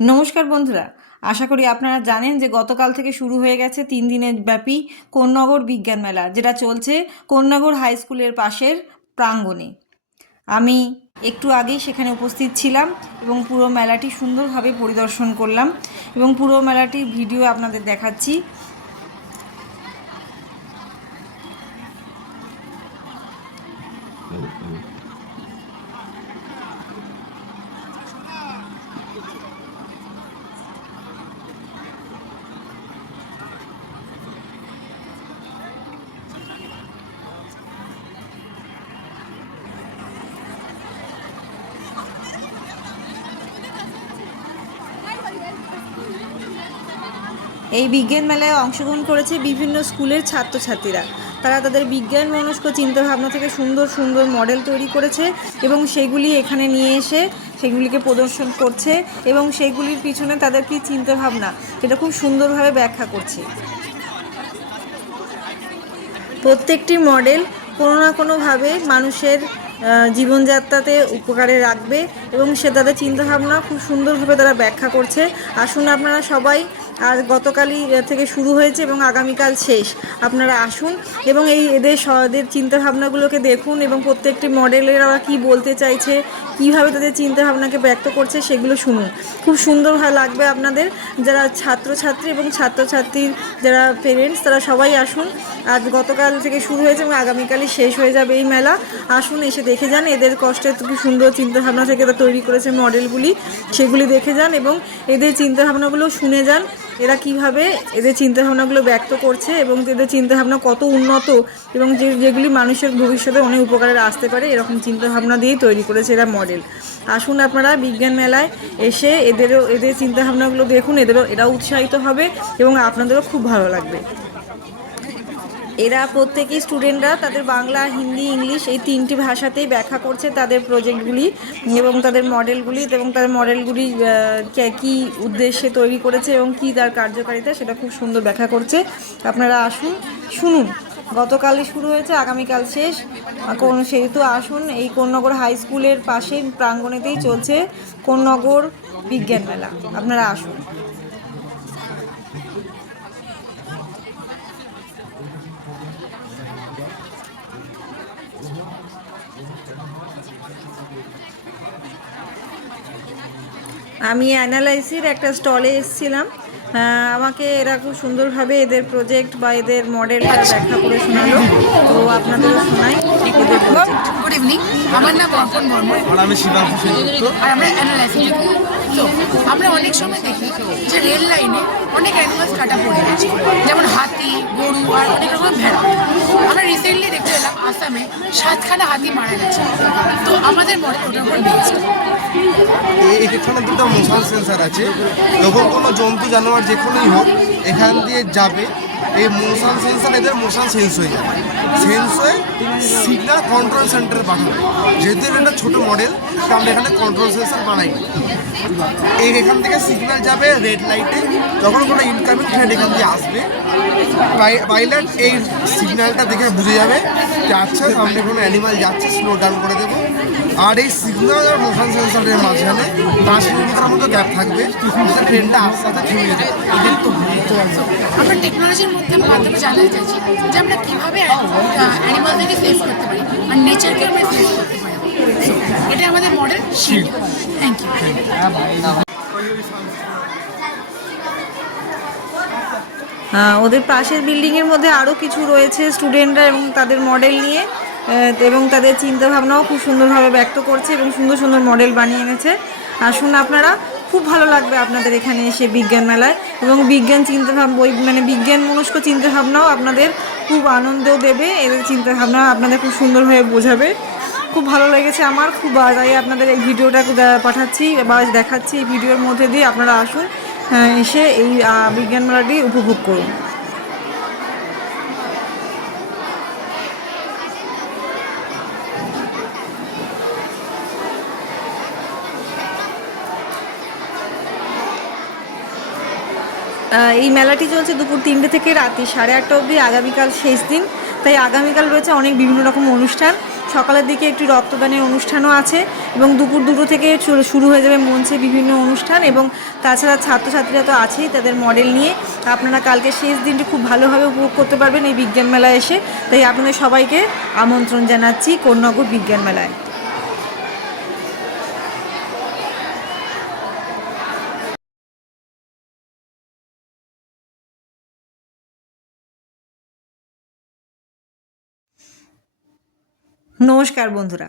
নমস্কার বন্ধুরা, আশা করি আপনারা জানেন যে গতকাল থেকে শুরু হয়ে গেছে 3 দিনের ব্যাপী কোন্নগর বিজ্ঞান মেলা, যেটা চলছে কোন্নগর হাই স্কুলের পাশের প্রাঙ্গণে। আমি একটু আগেই সেখানে উপস্থিত ছিলাম এবং পুরো মেলাটি সুন্দরভাবে পরিদর্শন করলাম এবং পুরো মেলাটির ভিডিও আপনাদের দেখাচ্ছি। এই বিজ্ঞান মেলায় অংশগ্রহণ করেছে বিভিন্ন স্কুলের ছাত্রছাত্রীরা। তারা তাদের বিজ্ঞান মনস্ক চিন্তাভাবনা থেকে সুন্দর সুন্দর মডেল তৈরি করেছে এবং সেগুলি এখানে নিয়ে এসে সেগুলিকে প্রদর্শন করছে এবং সেগুলির পিছনে তাদের কী চিন্তাভাবনা সেটা খুব সুন্দরভাবে ব্যাখ্যা করছে। প্রত্যেকটি মডেল কোনো না কোনোভাবে মানুষের জীবনযাত্রাতে উপকারে রাখবে এবং সে তাদের চিন্তাভাবনা খুব সুন্দরভাবে তারা ব্যাখ্যা করছে। আসুন আপনারা সবাই, আর গতকালই থেকে শুরু হয়েছে এবং আগামীকাল শেষ, আপনারা আসুন এবং এদের চিন্তাভাবনাগুলোকে দেখুন এবং প্রত্যেকটি মডেলের ওরা কী বলতে চাইছে, কীভাবে তাদের চিন্তাভাবনাকে ব্যক্ত করছে সেগুলো শুনুন। খুব সুন্দর লাগবে আপনাদের। যারা ছাত্রছাত্রী এবং ছাত্রছাত্রীর যারা পেরেন্টস, তারা সবাই আসুন। আজ গতকাল থেকে শুরু হয়েছে এবং আগামীকালই শেষ হয়ে যাবে এই মেলা। আসুন, এসে দেখে যান এদের কষ্টের খুব সুন্দর চিন্তাভাবনা থেকে তারা তৈরি করেছে মডেলগুলি, সেগুলি দেখে যান এবং এদের চিন্তাভাবনাগুলো শুনে যান, এরা কিভাবে এদের চিন্তাভাবনাগুলো ব্যক্ত করছে এবং এদের চিন্তাভাবনা কত উন্নত এবং যেগুলি মানুষের ভবিষ্যতে অনেক উপকারে আসতে পারে, এরকম চিন্তাভাবনা দিয়েই তৈরি করেছে এরা মডেল। আসুন আপনারা বিজ্ঞান মেলায় এসে এদের চিন্তাভাবনাগুলো দেখুন, এরা উৎসাহিত হবে এবং আপনাদেরও খুব ভালো লাগবে। এরা প্রত্যেকেই স্টুডেন্টরা তাদের বাংলা, হিন্দি, ইংলিশ এই 3টি ভাষাতেই ব্যাখ্যা করছে তাদের প্রজেক্টগুলি এবং তাদের মডেলগুলি কী উদ্দেশ্যে তৈরি করেছে এবং কী তার কার্যকারিতা সেটা খুব সুন্দর ব্যাখ্যা করছে। আপনারা আসুন, শুনুন। গতকালই শুরু হয়েছে, আগামীকাল শেষ। সেহেতু আসুন, এই কোন্নগর হাই স্কুলের পাশের প্রাঙ্গণেতেই চলছে কোন্নগর বিজ্ঞান মেলা, আপনারা আসুন। আমি অ্যানালাইসির একটা স্টলে এসেছিলাম। আমাকে এরা খুব সুন্দরভাবে এদের প্রজেক্ট বা এদের মডেলটা ব্যাখ্যা করে শোনালো, তো আপনাদেরও শোনাই এদের প্রজেক্ট। গুড ইভিনিং, আমার নাম অর্পণ বর্মন আর আমি শিবাংশু সেনগুপ্ত। আর আমরা অ্যানালাইসিস। তো আমরা অনেক সময় দেখি যে রেল লাইনে অনেক অ্যানিমালস কাটা পড়ে গেছে, যেমন হাতি, গরু আর অনেক রকম ভেড়া। আমরা রিসেন্টলি দেখতে পেলাম আসামে 7খানা হাতি মারা গেছে। তো আমাদের মডেল ওটার উপর বেসড। এখানে দুটো মোশন সেন্সার আছে, যখন কোনো জন্তু জানোয়ার যে কোনোই হোক এখান দিয়ে যাবে, এই মোশন সেন্সার এদের মোশন সেন্স হয়ে যাবে, সেন্স হয়ে সিগন্যাল কন্ট্রোল সেন্টারে পাঠাবে। যেহেতু এটা ছোটো মডেল, আমরা এখানে কন্ট্রোল সেন্সার বানাই। এখান থেকে সিগন্যাল যাবে রেড লাইটে, যখন কোনো ইনকামিং ট্রেন এখান দিয়ে আসবে, পাইলট এই সিগন্যালটা দেখে বুঝে যাবে যে আচ্ছা সামনে কোনো অ্যানিমাল যাচ্ছে, স্লো ডাউন করে দেবো। আর এই সিগন্যাল আর মোশন সেন্সারের মাঝখানে 10 কিলোমিটার মতো গ্যাপ থাকবে, ট্রেনটা আস্তে আস্তে থেমে যেতে পারে। এদের তো আমরা টেকনোলজির মাধ্যমে জানতে চাইছি যে আমরা কীভাবে অ্যানিমালদেরকে সেভ করতে পারি আর নেচারকে আমরা সেভ করতে পারি। এটা আমাদের মডেল শিল্ড। Thank you. ওদের পাশের বিল্ডিংয়ের মধ্যে আরও কিছু রয়েছে স্টুডেন্টরা এবং তাদের মডেল নিয়ে এবং তাদের চিন্তাভাবনাও খুব সুন্দরভাবে ব্যক্ত করছে এবং সুন্দর সুন্দর মডেল বানিয়ে এনেছে। আসুন আপনারা, খুব ভালো লাগবে আপনাদের এখানে এসে বিজ্ঞান মেলায় এবং বিজ্ঞান বিজ্ঞান মনস্ক চিন্তাভাবনাও আপনাদের খুব আনন্দ দেবে। এদের চিন্তাভাবনা আপনাদের খুব সুন্দরভাবে বোঝাবে। খুব ভালো লেগেছে আমার, খুব তাই আপনাদের এই ভিডিওটা পাঠাচ্ছি বা দেখাচ্ছি। এই ভিডিওর মধ্যে দিয়ে আপনারা আসুন, এসে এই বিজ্ঞান মেলাটি উপভোগ করুন। এই মেলাটি চলছে দুপুর 3টে থেকে রাত্রি 8:30 অবধি, আগামীকাল শেষ দিন। তাই আগামীকাল রয়েছে অনেক বিভিন্ন রকম অনুষ্ঠান। সকালের দিকে একটি রক্তদানের অনুষ্ঠানও আছে এবং দুপুর 2টো থেকে শুরু হয়ে যাবে মঞ্চে বিভিন্ন অনুষ্ঠান, এবং তাছাড়া ছাত্রছাত্রীরা তো আছেই তাদের মডেল নিয়ে। আপনারা কালকে শেষ দিনটি খুব ভালোভাবে উপভোগ করতে পারবেন এই বিজ্ঞান মেলায় এসে। তাই আপনাদের সবাইকে আমন্ত্রণ জানাচ্ছি কোন্নগর বিজ্ঞান মেলায়। নমস্কার বন্ধুরা।